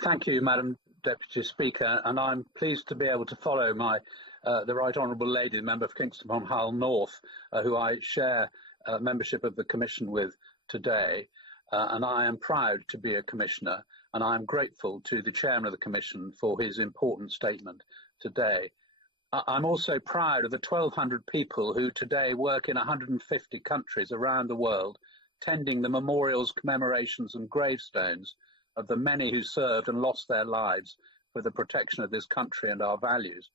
Thank you, Madam Deputy Speaker, and I'm pleased to be able to follow the Right Honourable Lady, the Member for Kingston upon Hull North, who I share membership of the Commission with today, and I am proud to be a Commissioner, and I am grateful to the Chairman of the Commission for his important statement today. I'm also proud of the 1,200 people who today work in 150 countries around the world, tending the memorials, commemorations and gravestones of the many who served and lost their lives for the protection of this country and our values.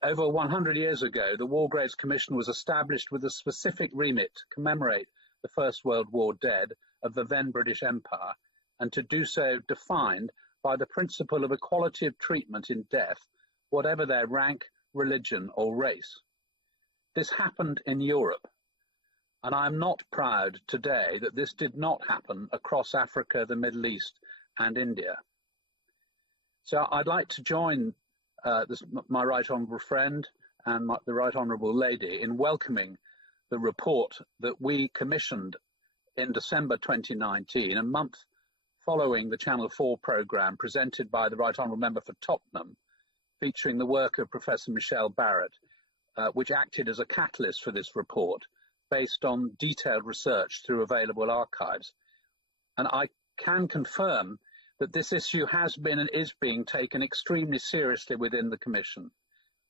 Over 100 years ago, the War Graves Commission was established with a specific remit to commemorate the First World War dead of the then British Empire, and to do so defined by the principle of equality of treatment in death, whatever their rank, religion or race. This happened in Europe, and I am not proud today that this did not happen across Africa, the Middle East and India. So I'd like to join my Right Honourable friend and the Right Honourable Lady in welcoming the report that we commissioned in December 2019, a month following the Channel 4 programme presented by the Right Honourable Member for Tottenham, featuring the work of Professor Michelle Barrett, which acted as a catalyst for this report based on detailed research through available archives. And I can confirm that this issue has been and is being taken extremely seriously within the Commission,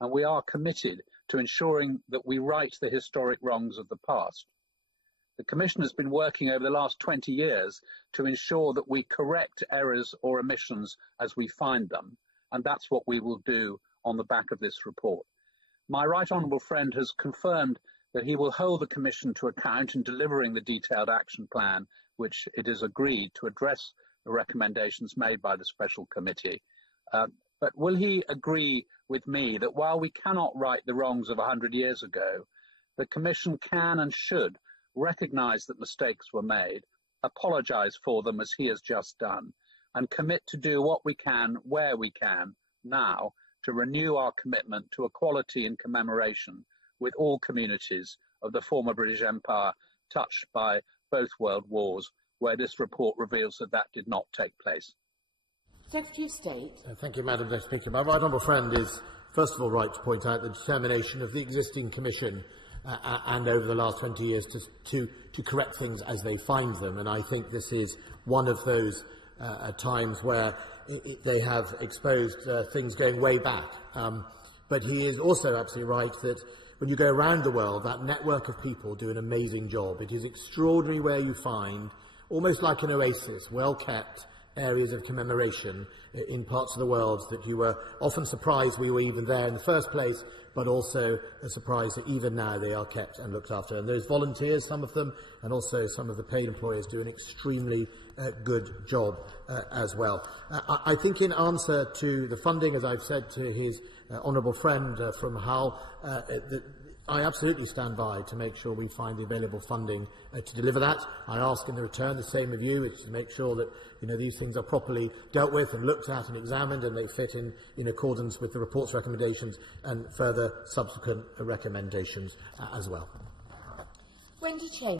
and we are committed to ensuring that we right the historic wrongs of the past. The Commission has been working over the last 20 years to ensure that we correct errors or omissions as we find them, and that's what we will do on the back of this report. My Right Honourable friend has confirmed that he will hold the Commission to account in delivering the detailed action plan which it has agreed to address the recommendations made by the Special Committee. But will he agree with me that while we cannot right the wrongs of 100 years ago, the Commission can and should recognise that mistakes were made, apologise for them as he has just done, and commit to do what we can, where we can, now, to renew our commitment to equality and commemoration with all communities of the former British Empire touched by both world wars, where this report reveals that that did not take place. Secretary of State. Thank you, Madam Deputy Speaker. My right honourable friend is, first of all, right to point out the determination of the existing Commission and over the last 20 years to correct things as they find them. And I think this is one of those times where they have exposed things going way back. But he is also absolutely right that when you go around the world, that network of people do an amazing job. It is extraordinary where you find, almost like an oasis, well-kept areas of commemoration in parts of the world that you were often surprised we were even there in the first place, but also a surprise that even now they are kept and looked after. And those volunteers, some of them, and also some of the paid employers do an extremely good job as well. I think in answer to the funding, as I've said to his honourable friend from Hull, I absolutely stand by to make sure we find the available funding to deliver that. I ask in the return the same of you, which is to make sure that these things are properly dealt with and looked at and examined, and they fit in accordance with the report's recommendations and further subsequent recommendations as well. Wendy Chain.